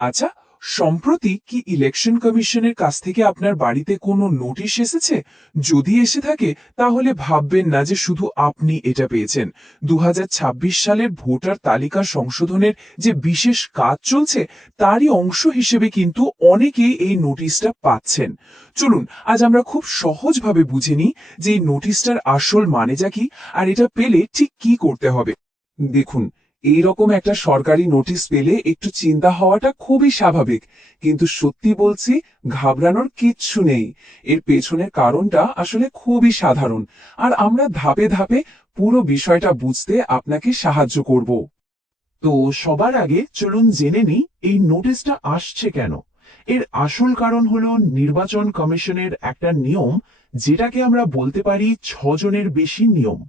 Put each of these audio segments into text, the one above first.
আচ্ছা, সম্প্রতি কি ইলেকশন কমিশনের কাছ থেকে আপনার বাড়িতে কোনো নোটিশ এসেছে? যদি এসে থাকে তাহলে ভাববেন না যে শুধু আপনি এটা পেয়েছেন। 2026 সালের ভোটার তালিকা সংশোধনের যে বিশেষ কাজ চলছে তারই অংশ হিসেবে কিন্তু অনেকেই এই নোটিশটা পাচ্ছেন। চলুন আজ আমরা খুব সহজভাবে বুঝে নিই যে এই নোটিশটার আসল মানেটা কি, আর এটা পেলে ঠিক কি করতে হবে। দেখুন, এইরকম একটা সরকারি নোটিশ পেলে একটু চিন্তা হওয়াটা খুবই স্বাভাবিক, কিন্তু সত্যি বলছি, ঘাবড়ানোর কিচ্ছু নেই। এর পেছনের কারণটা আসলে খুবই সাধারণ, আর আমরা ধাপে ধাপে পুরো বিষয়টা বুঝতে আপনাকে সাহায্য করব। তো সবার আগে চলুন জেনে নিই এই নোটিশটা আসছে কেন। এর আসল কারণ হলো নির্বাচন কমিশনের একটা নিয়ম, যেটাকে আমরা বলতে পারি 6 জনের বেশি নিয়ম।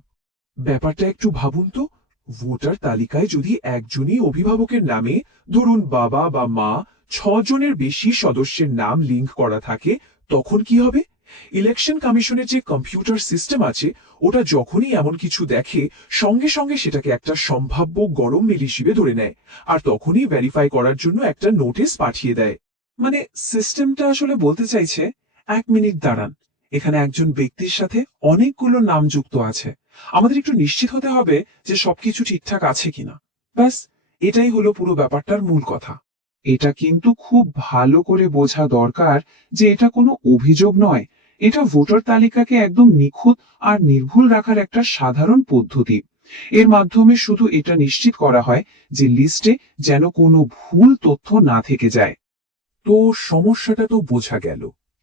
ব্যাপারটা একটু ভাবুন তো, ভোটার তালিকায় যদি একজনই অভিভাবকের নামে, ধরুন বাবা বা মা, 6 জনের বেশি সদস্যের নাম লিঙ্ক করা থাকে, তখন কি হবে? ইলেকশন কমিশনের যে কম্পিউটার সিস্টেম আছে, ওটা যখনই এমন কিছু দেখে, সঙ্গে সঙ্গে সেটাকে একটা সম্ভাব্য গরম মেল হিসেবে ধরে নেয়, আর তখনই ভেরিফাই করার জন্য একটা নোটিশ পাঠিয়ে দেয়। মানে সিস্টেমটা আসলে বলতে চাইছে, 1 মিনিট দাঁড়ান, এখানে একজন ব্যক্তির সাথে অনেকগুলো নাম যুক্ত আছে, আমাদের একটু নিশ্চিত হতে হবে যে সবকিছু ঠিকঠাক আছে কিনা। ব্যাস, এটাই হলো পুরো ব্যাপারটার মূল কথা। এটা কিন্তু খুব ভালো করে বোঝা দরকার যে এটা কোনো অভিযোগ নয়, এটা ভোটার তালিকাকে একদম নিখুঁত আর নির্ভুল রাখার একটা সাধারণ পদ্ধতি। এর মাধ্যমে শুধু এটা নিশ্চিত করা হয় যে লিস্টে যেন কোনো ভুল তথ্য না থেকে যায়। তো সমস্যাটা তো বোঝা গেল,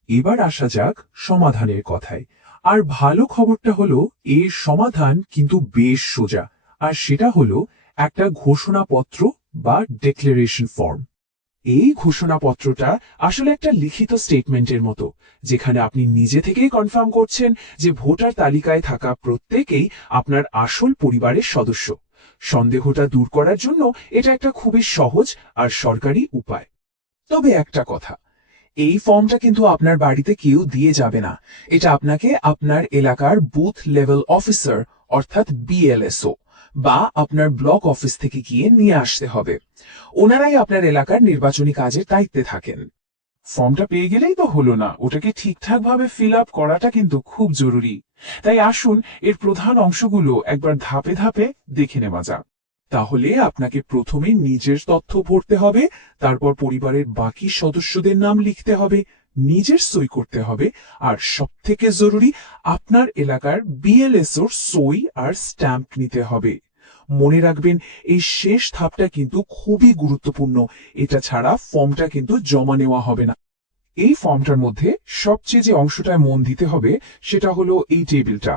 এবার আসা যাক সমাধানের কথায়। আর ভালো খবরটা হলো, এর সমাধান কিন্তু বেশ সোজা, আর সেটা হলো একটা ঘোষণাপত্র বা ডিক্লারেশন ফর্ম। এই ঘোষণাপত্রটা আসলে একটা লিখিত স্টেটমেন্টের মতো, যেখানে আপনি নিজে থেকেই কনফার্ম করছেন যে ভোটার তালিকায় থাকা প্রত্যেকেই আপনার আসল পরিবারের সদস্য। সন্দেহটা দূর করার জন্য এটা একটা খুবই সহজ আর সরকারি উপায়। তবে একটা কথা, এই ফর্মটা কিন্তু আপনার বাড়িতে কেউ দিয়ে যাবে না। এটা আপনাকে আপনার এলাকার বুথ লেভেল অফিসার, অর্থাৎ বিএলএসও, বা আপনার ব্লক অফিস থেকে গিয়ে নিয়ে আসতে হবে। ওনারাই আপনার এলাকার নির্বাচনী কাজের দায়িত্বে থাকেন। ফর্মটা পেয়ে গেলেই তো হলো না, ওটাকে ঠিকঠাকভাবে ফিল আপ করাটা কিন্তু খুব জরুরি। তাই আসুন এর প্রধান অংশগুলো একবার ধাপে ধাপে দেখে নেওয়া যাক। তাহলে আপনাকে প্রথমে নিজের তথ্য ভরতে হবে, তারপর পরিবারের বাকি সদস্যদের নাম লিখতে হবে, নিজের সই করতে হবে, আর সবথেকে জরুরি, আপনার এলাকার বিএলএসওর সই আর স্ট্যাম্প নিতে হবে। মনে রাখবেন, এই শেষ ধাপটা কিন্তু খুবই গুরুত্বপূর্ণ, এটা ছাড়া ফর্মটা কিন্তু জমা নেওয়া হবে না। এই ফর্মটার মধ্যে সবচেয়ে যে অংশটায় মন দিতে হবে সেটা হলো এই টেবিলটা।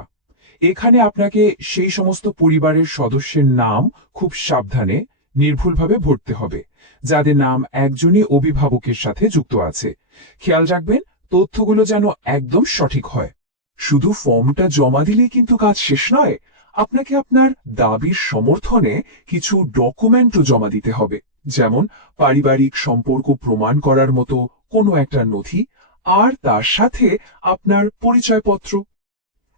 এখানে আপনাকে সেই সমস্ত পরিবারের সদস্যের নাম খুব সাবধানে, নির্ভুলভাবে ভরতে হবে, যাদের নাম একজনই অভিভাবকের সাথে যুক্ত আছে। খেয়াল রাখবেন তথ্যগুলো যেন একদম সঠিক হয়। শুধু ফর্মটা জমা দিলেই কিন্তু কাজ শেষ নয়, আপনাকে আপনার দাবির সমর্থনে কিছু ডকুমেন্টও জমা দিতে হবে, যেমন পারিবারিক সম্পর্ক প্রমাণ করার মতো কোনো একটা নথি, আর তার সাথে আপনার পরিচয়পত্র।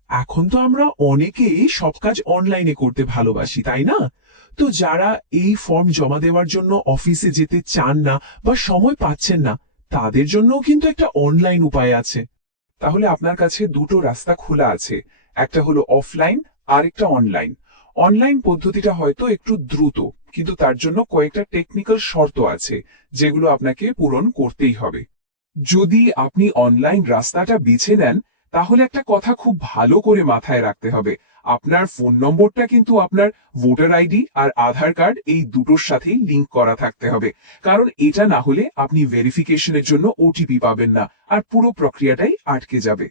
এখন তো আমরা অনেকেই সব কাজ অনলাইনে করতে ভালোবাসি, তাই না? তো যারা এই ফর্ম জমা দেওয়ার জন্য অফিসে যেতে চান না বা সময় পাচ্ছেন না, তাদের জন্যও কিন্তু একটা অনলাইন উপায় আছে। তাহলে আপনার কাছে দুটো রাস্তা খোলা আছে, একটা হলো অফলাইন আর একটা অনলাইন। অনলাইন পদ্ধতিটা হয়তো একটু দ্রুত, কিন্তু তার জন্য কয়েকটা টেকনিক্যাল শর্ত আছে, যেগুলো আপনাকে পূরণ করতেই হবে। যদি আপনি অনলাইন রাস্তাটা বেছে নেন, তাহলে একটা কথা খুব ভালো করে মাথায় রাখতে হবে, আপনার ফোন নম্বরটা কিন্তু আপনার ভোটার আইডি আর আধার কার্ড এই দুটোর সাথেই লিংক করা থাকতে হবে। কারণ এটা না হলে আপনি ভেরিফিকেশনের জন্য ওটিপি পাবেন না, আর পুরো প্রক্রিয়াটাই আটকে যাবে।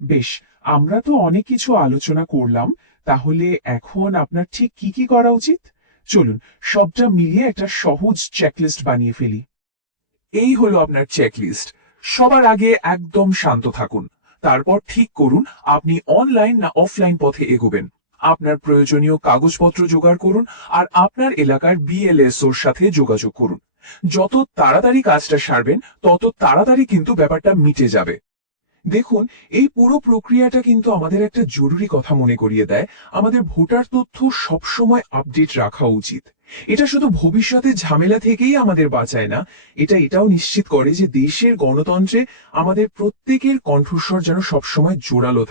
বেশ, আমরা তো অনেক কিছু আলোচনা করলাম, তাহলে এখন আপনার ঠিক কি কি করা উচিত? চলুন সবটা মিলিয়ে একটা সহজ চেকলিস্ট বানিয়ে ফেলি। এই হলো আপনার চেকলিস্ট। সবার আগে একদম শান্ত থাকুন, তারপর ঠিক করুন আপনি অনলাইন না অফলাইন পথে এগোবেন। আপনার প্রয়োজনীয় কাগজপত্র জোগাড় করুন, আর আপনার এলাকার বিএলএসওর সাথে যোগাযোগ করুন। যত তাড়াতাড়ি কাজটা সারবেন, তত তাড়াতাড়ি কিন্তু ব্যাপারটা মিটে যাবে। দেখুন, এই পুরো প্রক্রিয়াটা কিন্তু আমাদের একটা জরুরি কথা মনে করিয়ে দেয়। আমাদের ভোটার তথ্য সবসময় আপডেট রাখা উচিত। এটা শুধু ভবিষ্যতে ঝামেলা থেকেই আমাদের বাঁচায় না, এটাও নিশ্চিত করে যে দেশের গণতন্ত্রে আমাদের প্রত্যেকের কণ্ঠস্বর যেন সবসময় জোরালো থাকে।